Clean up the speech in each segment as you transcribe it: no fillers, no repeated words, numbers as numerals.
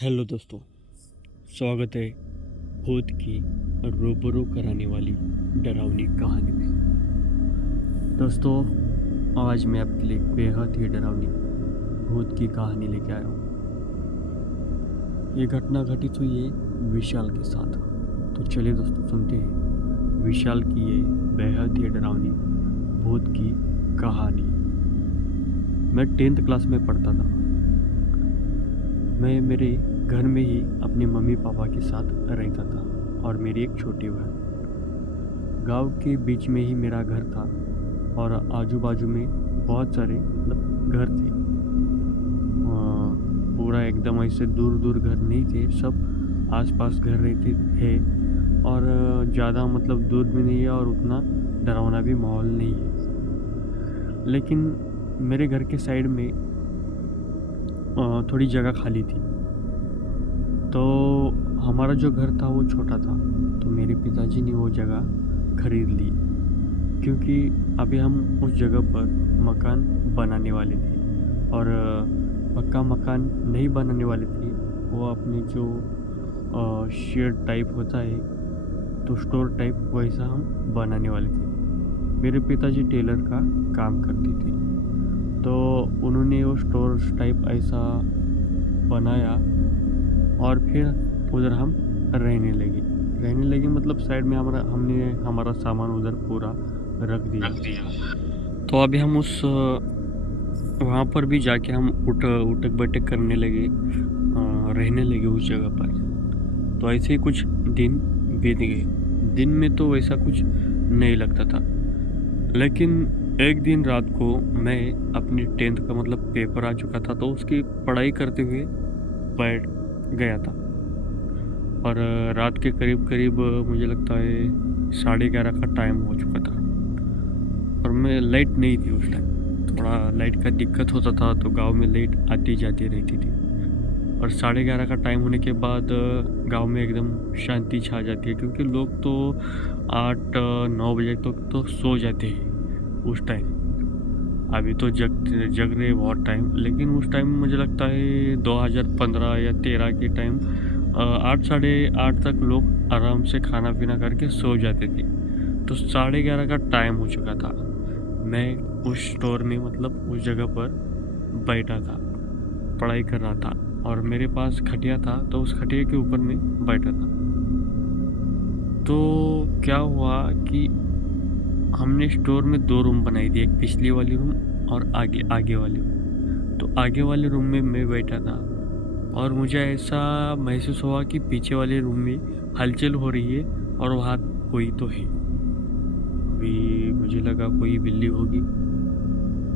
Hello दोस्तों, स्वागत है भूत की रूबरू कराने वाली डरावनी कहानी में। दोस्तों, आज मैं आपके लिए एक बेहद ही डरावनी भूत की कहानी लेके आया हूँ। ये घटना घटित हुई है विशाल के साथ। तो चलिए दोस्तों, सुनते हैं विशाल की ये बेहद ही डरावनी भूत की कहानी। मैं 10th क्लास में पढ़ता था। मैं मेरे घर में ही अपने मम्मी पापा के साथ रहता था और मेरी एक छोटी बहन। गांव के बीच में ही मेरा घर था और आजू बाजू में बहुत सारे मतलब घर थे। पूरा एकदम ऐसे दूर दूर घर नहीं थे, सब आसपास घर रहते हैं और ज़्यादा मतलब दूर भी नहीं है और उतना डरावना भी माहौल नहीं है। लेकिन मेरे घर के साइड में थोड़ी जगह खाली थी। तो हमारा जो घर था वो छोटा था, तो मेरे पिताजी ने वो जगह खरीद ली क्योंकि अभी हम उस जगह पर मकान बनाने वाले थे और पक्का मकान नहीं बनाने वाले थे। वो अपने जो शेड टाइप होता है तो स्टोर टाइप वैसा हम बनाने वाले थे। मेरे पिताजी टेलर का काम करते थे, तो उन्होंने वो स्टोर टाइप ऐसा बनाया और फिर उधर हम रहने लगे मतलब साइड में हमने हमारा सामान उधर पूरा रख दिया। तो अभी हम उस वहाँ पर भी जाके हम उठक बैठक करने लगे, रहने लगे उस जगह पर। तो ऐसे ही कुछ दिन बीत गए। दिन में तो वैसा कुछ नहीं लगता था, लेकिन एक दिन रात को मैं अपनी 10th का मतलब पेपर आ चुका था, तो उसकी पढ़ाई करते हुए बैठ गया था और रात के करीब करीब मुझे लगता है 11:30 का टाइम हो चुका था और मैं लाइट नहीं थी उस टाइम। थोड़ा लाइट का दिक्कत होता था, तो गांव में लाइट आती जाती रहती थी और 11:30 का टाइम होने के बाद गांव में एकदम शांति छा जाती है क्योंकि लोग तो 8-9 बजे तक तो सो जाते हैं उस टाइम। अभी तो जग रहे बहुत टाइम, लेकिन उस टाइम मुझे लगता है 2015 या 13 के टाइम 8 साढ़े 8 तक लोग आराम से खाना पीना करके सो जाते थे। तो 11:30 का टाइम हो चुका था। मैं उस स्टोर में मतलब उस जगह पर बैठा था, पढ़ाई कर रहा था और मेरे पास खटिया था, तो उस खटिया के ऊपर में बैठा था। तो क्या हुआ कि हमने स्टोर में 2 रूम बनाई थी, एक पिछली वाली रूम और आगे वाली रूम। तो आगे वाले रूम में मैं बैठा था और मुझे ऐसा महसूस हुआ कि पीछे वाले रूम में हलचल हो रही है और वहाँ कोई तो है। अभी मुझे लगा कोई बिल्ली होगी,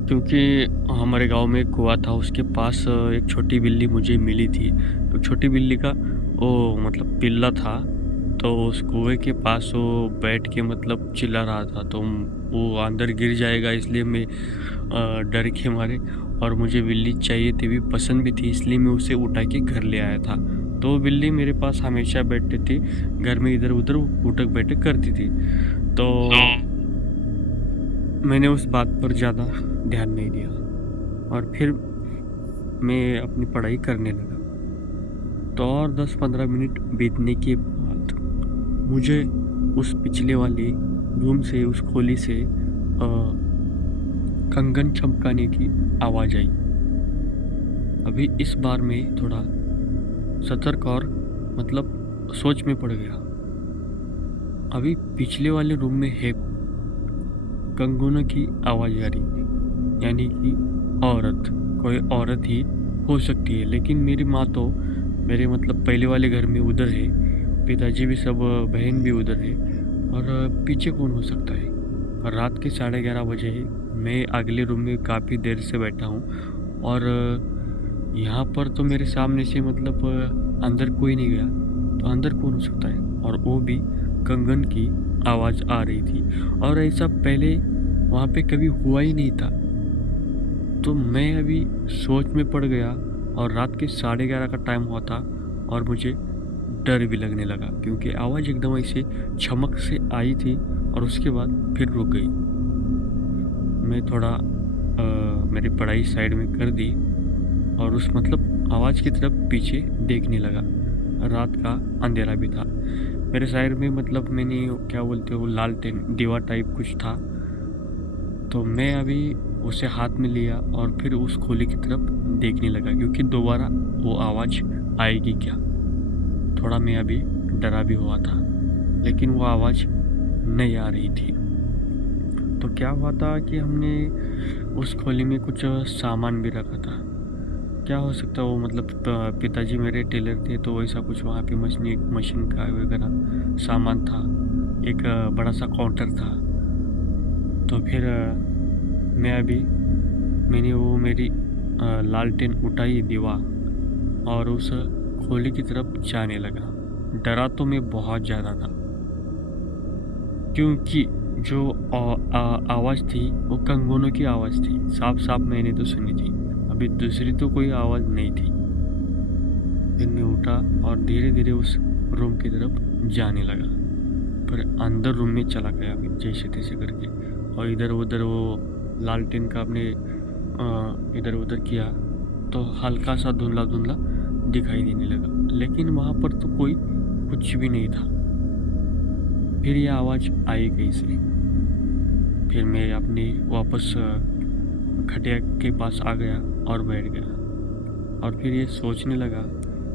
क्योंकि हमारे गांव में एक कुआं था, उसके पास एक छोटी बिल्ली मुझे मिली थी। तो छोटी बिल्ली का वो मतलब पिल्ला था, तो उस कुएं के पास वो बैठ के मतलब चिल्ला रहा था। तो वो अंदर गिर जाएगा, इसलिए मैं डर के मारे, और मुझे बिल्ली चाहिए थी भी, पसंद भी थी, इसलिए मैं उसे उठा के घर ले आया था। तो बिल्ली मेरे पास हमेशा बैठती थी, घर में इधर उधर उठक बैठक करती थी। तो मैंने उस बात पर ज़्यादा ध्यान नहीं दिया और फिर मैं अपनी पढ़ाई करने लगा। तो और 10-15 मिनट बीतने के बाद मुझे उस पिछले वाले रूम से, उस खोली से कंगन चमकाने की आवाज़ आई। अभी इस बार मैं थोड़ा सतर्क और मतलब सोच में पड़ गया। अभी पिछले वाले रूम में है कंगनों की आवाज़ आ रही है, यानी कि कोई औरत ही हो सकती है। लेकिन मेरी माँ तो मेरे मतलब पहले वाले घर में उधर है, पिताजी भी सब, बहन भी उधर है, और पीछे कौन हो सकता है। और रात के 11:30 बजे है, मैं अगले रूम में काफ़ी देर से बैठा हूँ और यहाँ पर तो मेरे सामने से मतलब अंदर कोई नहीं गया, तो अंदर कौन हो सकता है। और वो भी कंगन की आवाज़ आ रही थी और ऐसा पहले वहाँ पे कभी हुआ ही नहीं था। तो मैं अभी सोच में पड़ गया और रात के 11:30 का टाइम हुआ था और मुझे डर भी लगने लगा क्योंकि आवाज़ एकदम ऐसे चमक से आई थी और उसके बाद फिर रुक गई। मैं थोड़ा मेरी पढ़ाई साइड में कर दी और उस मतलब आवाज़ की तरफ पीछे देखने लगा। रात का अंधेरा भी था। मेरे साइड में मतलब मैंने क्या बोलते हो लालटेन दीवा टाइप कुछ था। तो मैं अभी उसे हाथ में लिया और फिर उस खोली की तरफ देखने लगा क्योंकि दोबारा वो आवाज़ आएगी क्या। थोड़ा मैं अभी डरा भी हुआ था, लेकिन वो आवाज़ नहीं आ रही थी। तो क्या हुआ था कि हमने उस खोली में कुछ सामान भी रखा था। क्या हो सकता है वो मतलब पिताजी मेरे टेलर थे, तो वैसा कुछ वहाँ पे मशीन का वगैरह सामान था। एक बड़ा सा काउंटर था। तो फिर मैंने वो मेरी लालटेन उठाई दीवा और उस खोली की तरफ जाने लगा। डरा तो मैं बहुत ज़्यादा था क्योंकि जो आवाज़ थी वो कंगनों की आवाज़ थी। साफ साफ मैंने तो सुनी थी, अभी दूसरी तो कोई आवाज़ नहीं थी। फिर मैं उठा और धीरे धीरे उस रूम की तरफ जाने लगा। पर अंदर रूम में चला गया मैं जैसे तैसे करके, और इधर उधर वो लालटेन का अपने इधर उधर किया तो हल्का सा धुंधला धुंधला दिखाई देने लगा, लेकिन वहाँ पर तो कोई कुछ भी नहीं था। फिर यह आवाज़ आई कहीं से। फिर मैं अपनी वापस खटिया के पास आ गया और बैठ गया और फिर ये सोचने लगा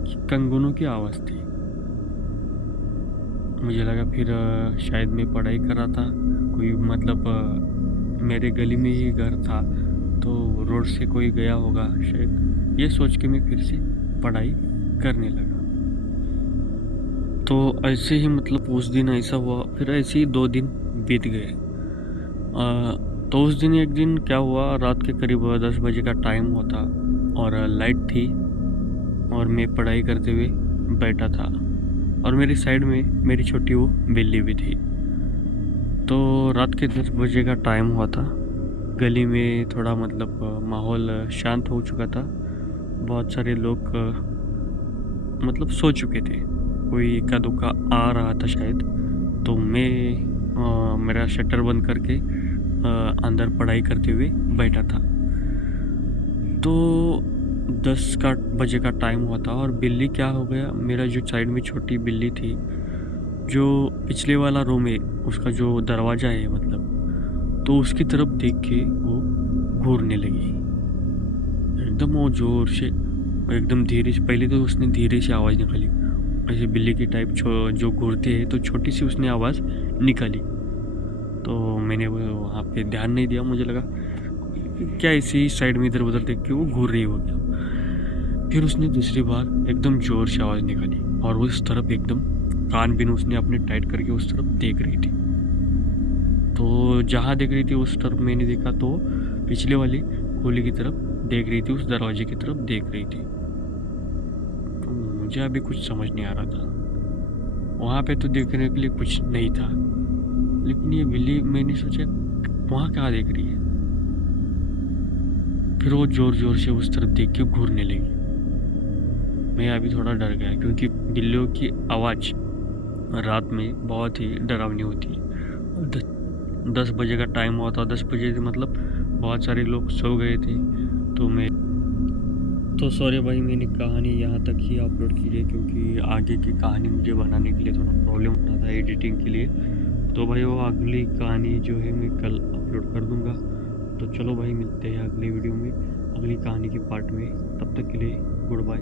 कि कंगनों की आवाज़ थी। मुझे लगा फिर शायद मैं पढ़ाई कर रहा था, कोई मतलब मेरे गली में ही घर था तो रोड से कोई गया होगा शायद। ये सोच के मैं फिर से पढ़ाई करने लगा। तो ऐसे ही मतलब उस दिन ऐसा हुआ। फिर ऐसे ही 2 दिन बीत गए। तो उस दिन एक दिन क्या हुआ, रात के करीब 10 बजे का टाइम होता और लाइट थी और मैं पढ़ाई करते हुए बैठा था और मेरी साइड में मेरी छोटी वो बिल्ली भी थी। तो रात के 10 बजे का टाइम हुआ था। गली में थोड़ा मतलब माहौल शांत हो चुका था। बहुत सारे लोग मतलब सो चुके थे, कोई इक्का दुक्का आ रहा था शायद। तो मैं मेरा शटर बंद करके अंदर पढ़ाई करते हुए बैठा था। तो 10 बजे का टाइम हुआ था और बिल्ली क्या हो गया, मेरा जो साइड में छोटी बिल्ली थी, जो पिछले वाला रूम है उसका जो दरवाज़ा है मतलब, तो उसकी तरफ देख के वो घूरने लगी एकदम वो ज़ोर से, एकदम धीरे से। पहले तो उसने धीरे से आवाज़ निकाली, ऐसे बिल्ली की टाइप जो घूरते हैं, तो छोटी सी उसने आवाज़ निकाली। तो मैंने वहाँ पे ध्यान नहीं दिया, मुझे लगा क्या इसी साइड में इधर उधर देख के वो घूर रही हो गया। फिर उसने दूसरी बार एकदम ज़ोर से आवाज़ निकाली और उस तरफ एकदम कान बिन उसने अपने टाइट करके उस तरफ देख रही थी। तो जहाँ देख रही थी उस तरफ मैंने देखा तो पिछले वाली खोली की तरफ देख रही थी, उस दरवाजे की तरफ देख रही थी। तो मुझे अभी कुछ समझ नहीं आ रहा था। वहाँ पे तो देखने के लिए कुछ नहीं था, लेकिन ये बिल्ली, मैंने सोचा वहाँ क्या देख रही है। फिर वो ज़ोर ज़ोर से उस तरफ देख के घूरने लगी। मैं अभी थोड़ा डर गया क्योंकि बिल्लियों की आवाज़ रात में बहुत ही डरावनी होती है। और 10 बजे का टाइम हुआ था। 10 बजे से मतलब बहुत सारे लोग सो गए थे। तो सॉरी भाई, मैंने कहानी यहाँ तक ही अपलोड की है क्योंकि आगे की कहानी मुझे बनाने के लिए थोड़ा प्रॉब्लम हो रहा था एडिटिंग के लिए। तो भाई वो अगली कहानी जो है मैं कल अपलोड कर दूँगा। तो चलो भाई, मिलते हैं अगली वीडियो में अगली कहानी के पार्ट में। तब तक के लिए गुड बाय।